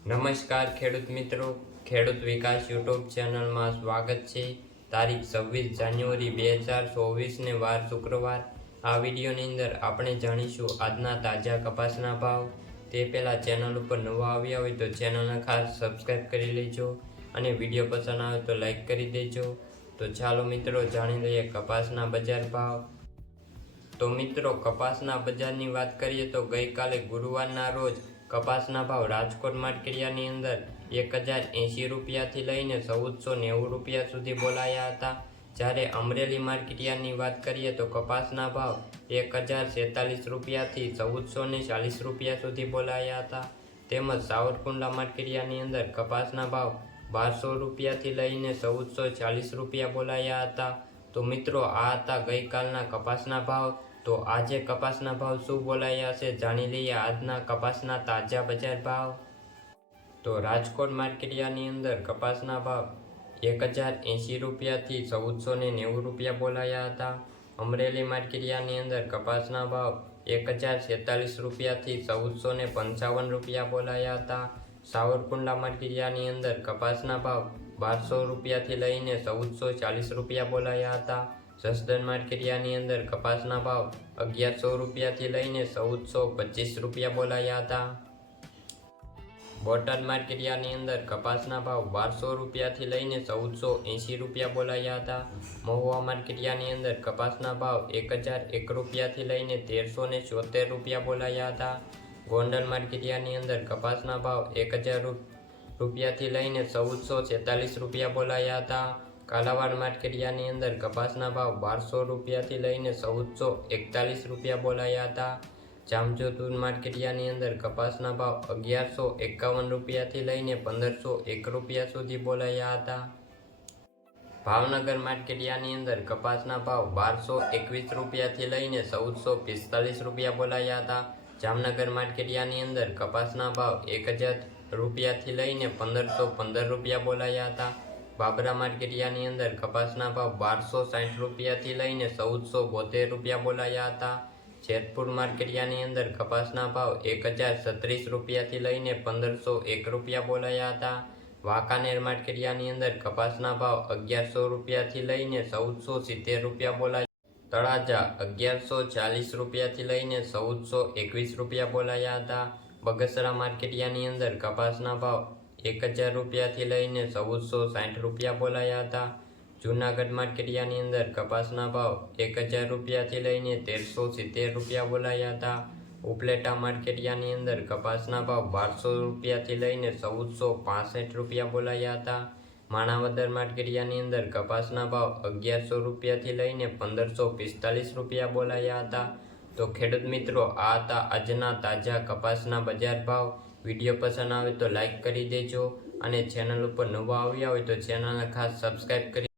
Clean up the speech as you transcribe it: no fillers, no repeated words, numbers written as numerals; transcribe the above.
નમસ્કાર ખેડૂત મિત્રો, ખેડૂત વિકાસ યુટ્યુબ ચેનલમાં સ્વાગત છે। તારીખ 26 જાન્યુઆરી 2024 વાર શુક્રવાર। આ વિડીયોની અંદર આપણે જાણીશું આજના તાજા કપાસના ભાવ। તે પહેલાં ચેનલ ઉપર નવા આવ્યા હોય તો ચેનલને ખાસ સબસ્ક્રાઈબ કરી લેજો અને વિડીયો પસંદ આવે તો લાઈક કરી દેજો। તો ચાલો મિત્રો જાણી લઈએ કપાસના બજાર ભાવ। તો મિત્રો કપાસના બજારની વાત કરીએ તો ગઈકાલે ગુરુવારના રોજ કપાસના ભાવ રાજકોટ માર્કેટયાર્ડની અંદર 1080 રૂપિયાથી લઈને 1490 રૂપિયા સુધી બોલાયા હતા। જ્યારે અમરેલી માર્કેટયાર્ડની વાત કરીએ તો કપાસના ભાવ 1046 રૂપિયાથી 1440 રૂપિયા સુધી બોલાયા હતા। તેમજ સાવરકુંડલા માર્કેટયાર્ડની અંદર કપાસના ભાવ 1200 રૂપિયાથી લઈને 1440 રૂપિયા બોલાયા હતા। તો મિત્રો આ હતા ગઈકાલના કપાસના ભાવ। તો આજે કપાસના ભાવ શું બોલાયા છે જાણી લઈએ આજના કપાસના તાજા બજાર ભાવ। તો રાજકોટ માર્કેટયાર્ડની અંદર કપાસના ભાવ 1080 રૂપિયાથી 1490 રૂપિયા બોલાયા હતા। અમરેલી માર્કેટયાર્ડની અંદર કપાસના ભાવ 1046 રૂપિયાથી 1455 રૂપિયા બોલાયા હતા। સાવરકુંડલા માર્કેટયાર્ડની અંદર કપાસના ભાવ 1200 રૂપિયાથી લઈને 1440 રૂપિયા બોલાયા હતા। જસદણ માર્કેટયાર્ડની અંદર કપાસના ભાવ 1100 રૂપિયાથી લઈને 1425 રૂપિયા બોલાયા હતા। બોટાદ માર્કેટયાર્ડની અંદર કપાસના ભાવ 1200 રૂપિયાથી લઈને 1480 રૂપિયા બોલાયા હતા। મહુવા માર્કેટયાર્ડની અંદર કપાસના ભાવ 1001 રૂપિયાથી લઈને 1374 રૂપિયા બોલાયા હતા। ગોંડલ માર્કેટયાર્ડની અંદર કપાસના ભાવ 1000 રૂપિયાથી લઈને 1446 રૂપિયા બોલાયા હતા। કાલાવાડ માર્કેટયાર્ડની અંદર કપાસના ભાવ 1200 રૂપિયાથી લઈને 1441 રૂપિયા બોલાયા હતા। જામજોધપુર માર્કેટયાર્ડની અંદર કપાસના ભાવ 1151 રૂપિયાથી લઈને 1501 રૂપિયા સુધી બોલાયા હતા। ભાવનગર માર્કેટયાર્ડની અંદર કપાસના ભાવ 1221 રૂપિયાથી લઈને 1445 રૂપિયા બોલાયા હતા। જામનગર માર્કેટયાર્ડની અંદર કપાસના ભાવ 1000 રૂપિયાથી લઈને 1515 રૂપિયા બોલાયા હતા। બાબરા માર્કેટયાર્ડની અંદર કપાસના ભાવ 1260 રૂપિયાથી લઈને 1472 રૂપિયા બોલાયા હતા। જેતપુર માર્કેટયાર્ડની અંદર કપાસના ભાવ 1036 રૂપિયાથી લઈને 1501 રૂપિયા બોલાયા હતા। વાંકાનેર માર્કેટયાર્ડની અંદર કપાસના ભાવ 1100 રૂપિયાથી લઈને 1470 રૂપિયા બોલાયા। તળાજા 1140 રૂપિયાથી લઈને 1421 રૂપિયા બોલાયા હતા। બગસરા માર્કેટયાર્ડની અંદર કપાસના ભાવ 1000 રૂપિયાથી લઈને 1460 રૂપિયા બોલાયા હતા। જૂનાગઢ માર્કેટયાર્ડની અંદર કપાસના ભાવ 1000 રૂપિયાથી લઈને 1370 રૂપિયા બોલાયા હતા। ઉપલેટા માર્કેટયાર્ડની અંદર કપાસના ભાવ 1200 રૂપિયાથી લઈને 1465 રૂપિયા બોલાયા હતા। માણાવદર માર્કેટયાર્ડની અંદર કપાસના ભાવ 1100 રૂપિયાથી લઈને 1545 રૂપિયા બોલાયા હતા। તો ખેડૂત મિત્રો આ હતા આજના તાજા કપાસના બજાર ભાવ। વિડીયો પસંદ આવે તો લાઈક કરી દેજો અને ચેનલ ઉપર નવા આવ્યા હોય તો ચેનલને ખાસ સબસ્ક્રાઈબ કરી